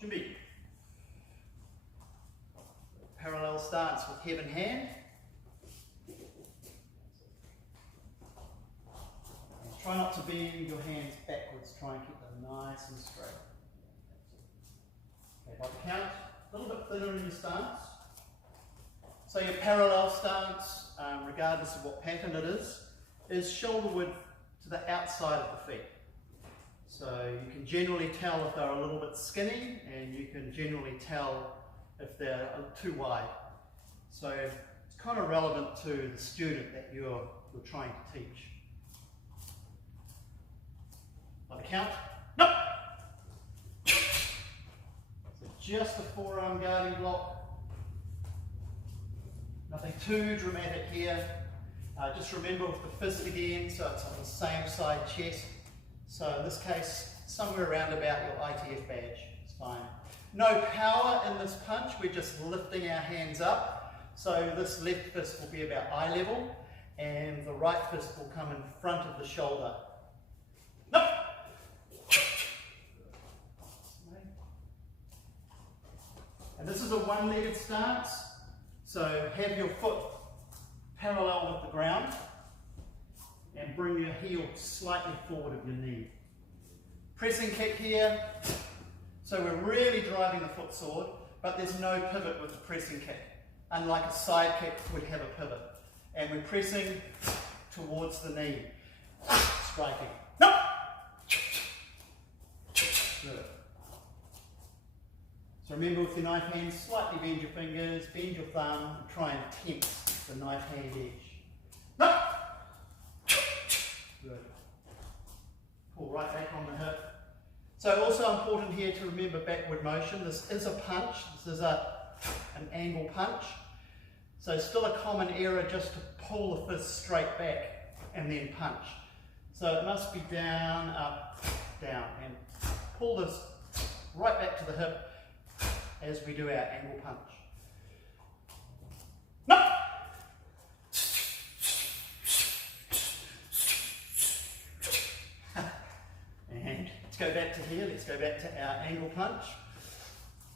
준비. Parallel stance with head in hand. And try not to bend your hands backwards, try and keep them nice and straight. Okay, by the count, a little bit thinner in your stance. So your parallel stance, regardless of what pattern it is shoulder width to the outside of the feet. So you can generally tell if they're a little bit skinny, and you can generally tell if they're too wide. So it's kind of relevant to the student that you're trying to teach. By the count, no! So just a forearm guarding block. Nothing too dramatic here. Just remember with the fist again, so it's on the same side chest. So in this case, somewhere around about your ITF badge, it's fine. No power in this punch, we're just lifting our hands up. So this left fist will be about eye level, and the right fist will come in front of the shoulder. No! And this is a one-legged stance, so have your foot parallel with the ground and bring your heel slightly forward of your knee. Pressing kick here, so we're really driving the foot sword, but there's no pivot with the pressing kick, unlike a side kick would have a pivot. And we're pressing towards the knee, striking. No! Good. So remember, with your knife hand, slightly bend your fingers, bend your thumb, and try and tense the knife hand edge. No! Good. Pull right back on the hip. So also important here to remember backward motion. This is a punch. This is an angle punch. So still a common error just to pull the fist straight back and then punch. So it must be down, up, down, and pull this right back to the hip as we do our angle punch. No! And let's go back to here. Let's go back to our angle punch.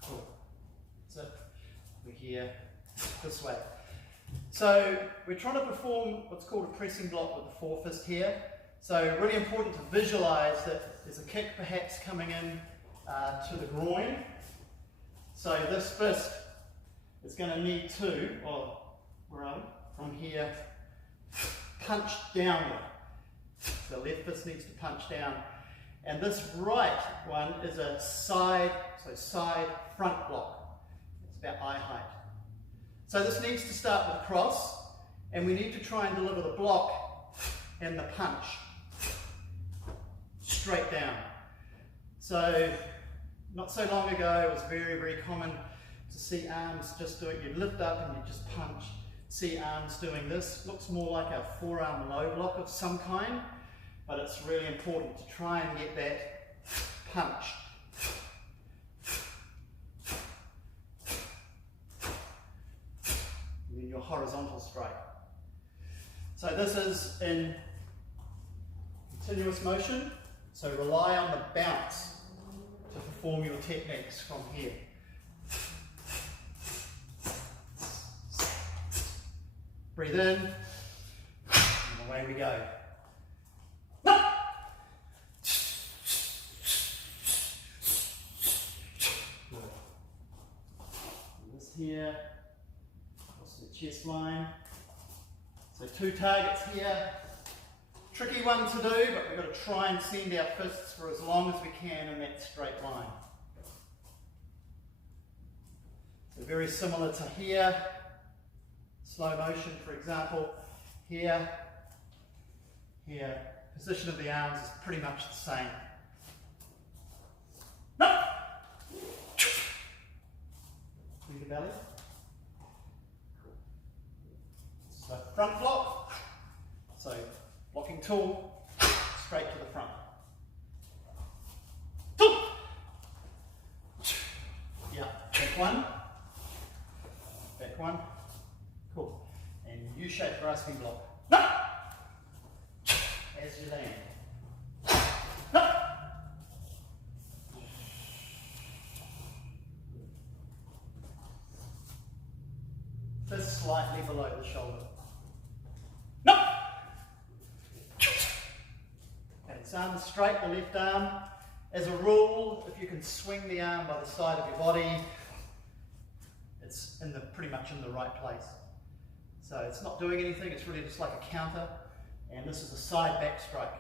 Cool. So we're here this way. So we're trying to perform what's called a pressing block with the forefist here. So really important to visualize that there's a kick perhaps coming in to the groin. So this fist is going to need to, from here, punch downward. So left fist needs to punch down. And this right one is a side front block. It's about eye height. So this needs to start with cross, and we need to try and deliver the block and the punch straight down. So not so long ago, it was very, very common to see arms just doing, you lift up and you just punch. See arms doing this. Looks more like a forearm low block of some kind, but it's really important to try and get that punch. And then your horizontal strike. So this is in continuous motion, so rely on the bounce to perform your techniques from here. Breathe in, and away we go. No! Good. And this here, also the chest line. So two targets here. Tricky one to do, but we've got to try and send our fists for as long as we can in that straight line. So very similar to here. Slow motion, for example, here, here. Position of the arms is pretty much the same. No! Through the belly. So front block. So blocking tool, straight to the front. Yeah, back one. Back one. Cool. And U-shaped grasping block. No! As you land. No! slightly below the shoulder. No! Okay, this arm is straight, the left arm. As a rule, if you can swing the arm by the side of your body, it's pretty much in the right place. So it's not doing anything, it's really just like a counter. And this is a side back strike.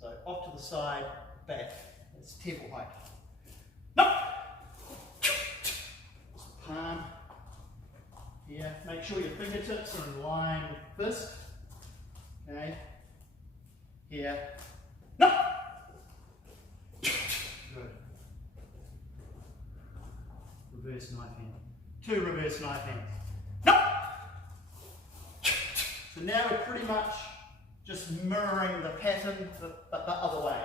So off to the side, back. It's temple height. No! Palm here. Make sure your fingertips are in line with this. Okay. Here. No! Good. Reverse knife hand. 2 reverse knife hands. No! So now we're pretty much just mirroring the pattern, but the other way.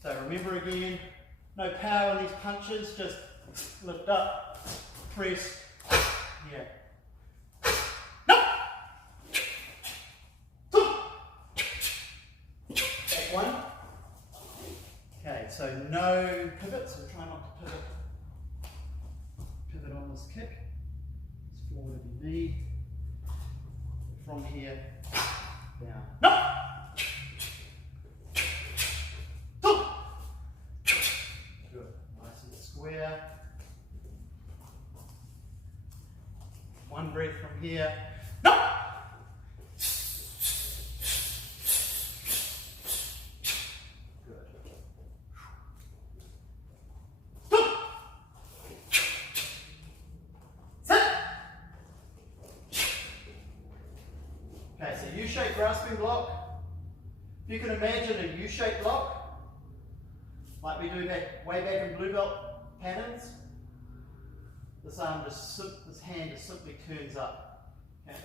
So remember again, no power in these punches, just lift up, press, here. No! Back one. Okay, so no pivot, so try not to pivot on this kick. Just forward of your knee. From here, down. No! Good. Nice and square. One breath from here. No! Good. Sit! Okay, so U-shaped grasping block. If you can imagine a U-shaped block, like we do way back in blue belt patterns, this hand just simply turns up. Okay.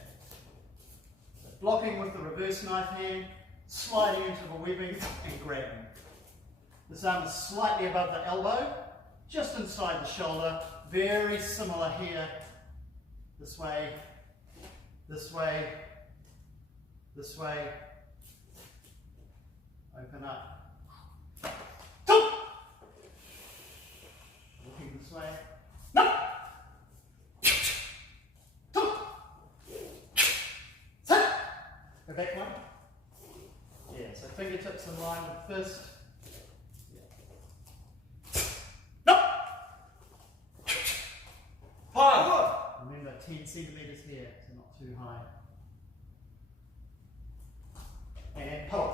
So blocking with the reverse knife hand, sliding into the webbing and grabbing. This arm is slightly above the elbow, just inside the shoulder. Very similar here. This way, this way, this way. Open up. Looking this way. No! Go back one. Yeah, so fingertips in line with fist. Yeah. No! Remember 10 centimeters here, so not too high. And pull.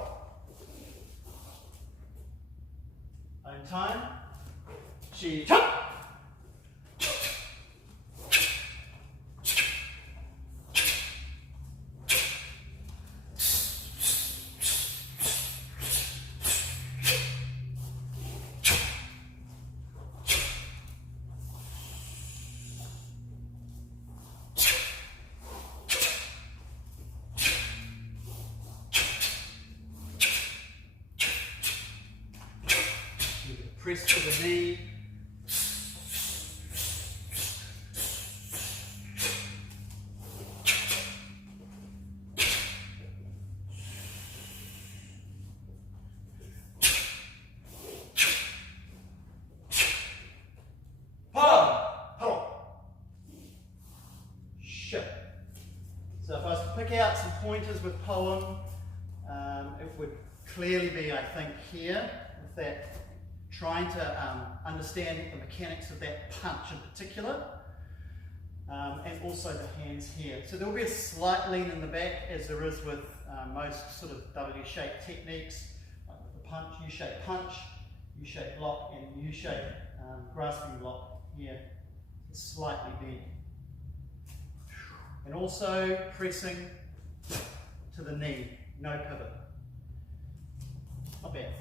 Own time. She jump. Press to the knee. Shift. So if I was to pick out some pointers with Po Eun, it would clearly be, I think, here with that. Trying to understand the mechanics of that punch in particular, and also the hands here. So there will be a slight lean in the back, as there is with most sort of W-shaped techniques, like with the punch, U-shaped block, and U-shaped grasping block here, slightly bent. And also pressing to the knee, no pivot. Not bad.